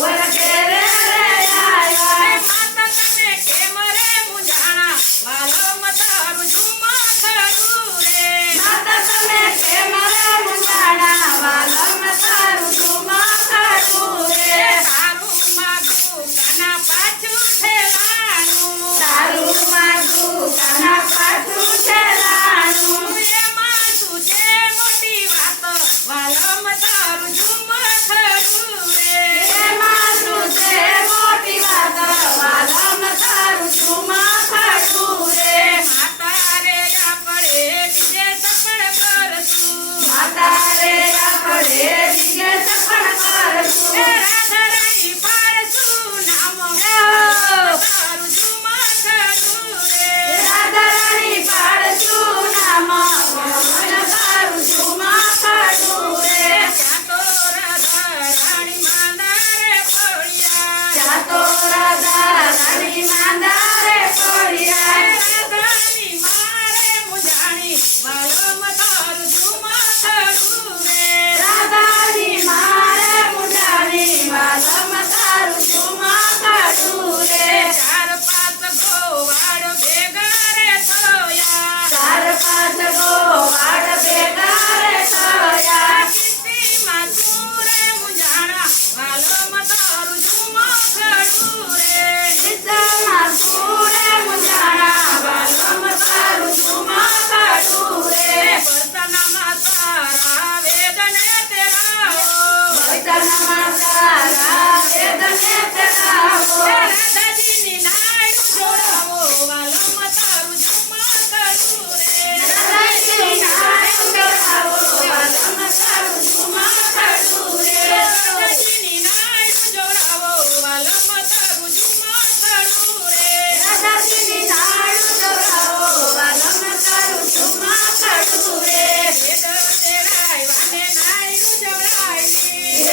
What Buenas மாந்தா